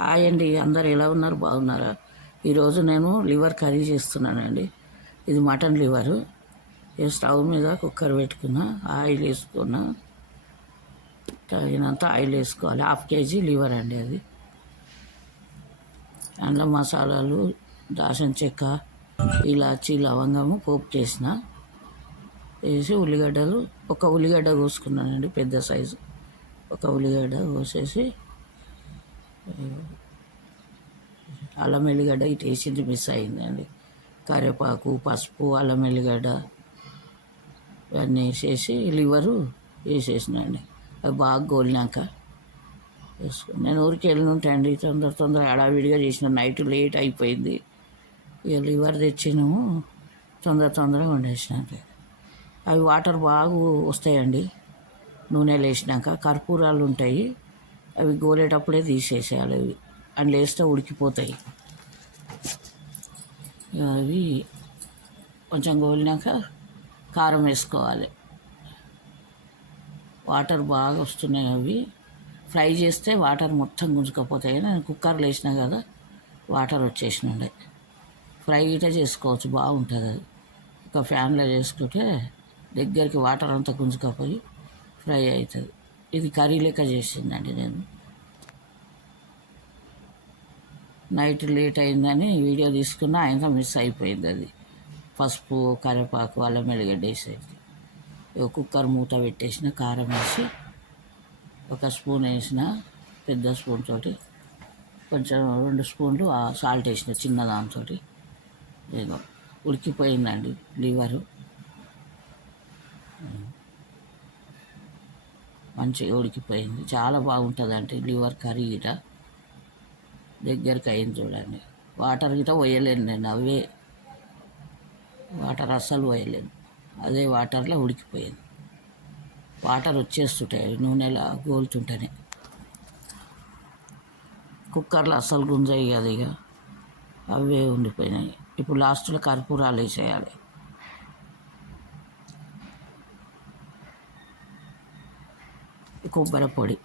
Hi అండి అందరు ఎలా ఉన్నారు? బాగున్నారా? ఈరోజు నేను లివర్ కర్రీ చేస్తున్నానండి. ఇది మటన్ లివరు. స్టవ్ మీద కుక్కర్ పెట్టుకున్నా ఆయిల్ వేసుకున్నా. తగినంత ఆయిల్ వేసుకోవాలి. హాఫ్ కేజీ లివర్ అండి అది. అందులో మసాలాలు దాసం చెక్క ఇలాచి లవంగము పోపు చేసిన. వేసి ఉల్లిగడ్డలు ఒక ఉల్లిగడ్డ కోసుకున్నానండి పెద్ద సైజు. ఒక ఉల్లిగడ్డ కోసేసి అల్లం ఎల్లిగడ్డ ఇటు వేసింది మిస్ అయిందండి. కరివేపాకు పసుపు అల్లం ఎల్లిగడ్డ ఇవన్నీ వేసేసి లివరు వేసేసినండి. అవి బాగా గోలినాక వేసుకుని నేను ఊరికి వెళ్ళినుంటాండి తొందర తొందర హడావిడిగా చేసిన నైట్ లేట్ అయిపోయింది. ఇక లివర్ తెచ్చినాము తొందర తొందరగా వండేసినాక అవి వాటర్ బాగా వస్తాయండి నూనెలో వేసినాక. కర్పూరాలు ఉంటాయి అవి గోలేటప్పుడే తీసేసేయాలి అవి. అండ్ లేస్తే ఉడికిపోతాయి. అవి కొంచెం గోలినాక కారం వేసుకోవాలి. వాటర్ బాగా వస్తున్నాయి అవి. ఫ్రై చేస్తే వాటర్ మొత్తం గుంజుకపోతాయి. నేను కుక్కర్లో వేసినా కదా వాటర్ వచ్చేసినండి ఫ్రై గిట్ట చేసుకోవచ్చు బాగుంటుంది అది. ఒక ఫ్యాన్లో చేసుకుంటే దగ్గరికి వాటర్ అంతా గుంజుకపోయి ఫ్రై అవుతుంది. ఇది కర్రీ లెక్క చేసిందండి నేను. నైట్ లేట్ అయిందని వీడియో తీసుకున్న ఆయనక మిస్ అయిపోయింది అది. పసుపు కరివేపాకు అల్లం వెల్లిగడ్డ వేసేది కుక్కర్ మూత పెట్టేసిన కారం వేసి ఒక స్పూన్ వేసిన పెద్ద స్పూన్ తోటి కొంచెం రెండు స్పూన్లు సాల్ట్ వేసిన చిన్న దాంతో ఏదో ఉడికిపోయిందండి లివరు. మంచిగా ఉడికిపోయింది. చాలా బాగుంటుంది అంటే లివర్ కర్రీ గిట. దగ్గరికి అయింది చూడండి. వాటర్ గిట పోయలేను నేను అవే వాటర్ అస్సలు పోయలేను. అదే వాటర్లో ఉడికిపోయింది. వాటర్ వచ్చేస్తుంటాయి నూనెలా గోలుతుంటేనే. కుక్కర్లో అస్సలు గుంజాయి కదా ఇక. అవే ఉండిపోయినాయి. ఇప్పుడు లాస్ట్లో కర్పూరాలు వేసేయాలి. కొబ్బరి పొడి.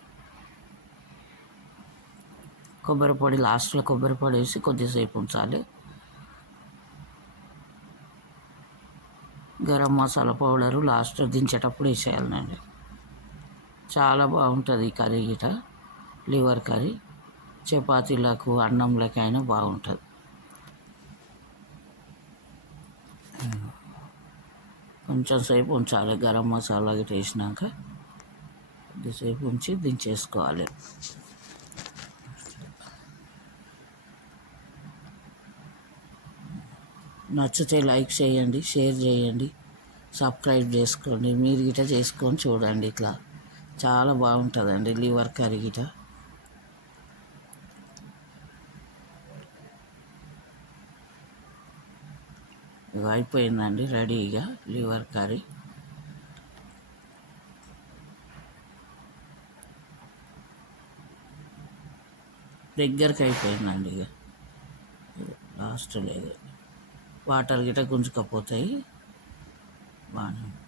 కొబ్బరి పొడి లాస్ట్లో కొబ్బరి పొడి వేసి కొద్దిసేపు ఉంచాలి. గరం మసాలా పౌడరు లాస్ట్లో దించేటప్పుడు వేసేయాలండి చాలా బాగుంటుంది ఈ కర్రీ గిట. Liver curry. చపాతీలకు అన్నంలకైనా అయినా బాగుంటుంది. కొంచెం సేపు ఉంచాలి. గరం మసాలా గిట్ట వేసినాక. కొద్దిసేపు ఉంచి దించేసుకోవాలి. నచ్చితే లైక్ చేయండి షేర్ చేయండి సబ్స్క్రైబ్ చేసుకోండి మీరు గిట చేసుకొని చూడండి ఇట్లా. చాలా బాగుంటుందండి లివర్ కర్రీ గిట ఇక అయిపోయిందండి రెడీగా లివర్ కర్రీ. దగ్గరికి అయిపోయిందండి ఇక. లాస్ట్ లేదు. వాటర్ గిట్ట గుంజుకపోతాయి. బాగానే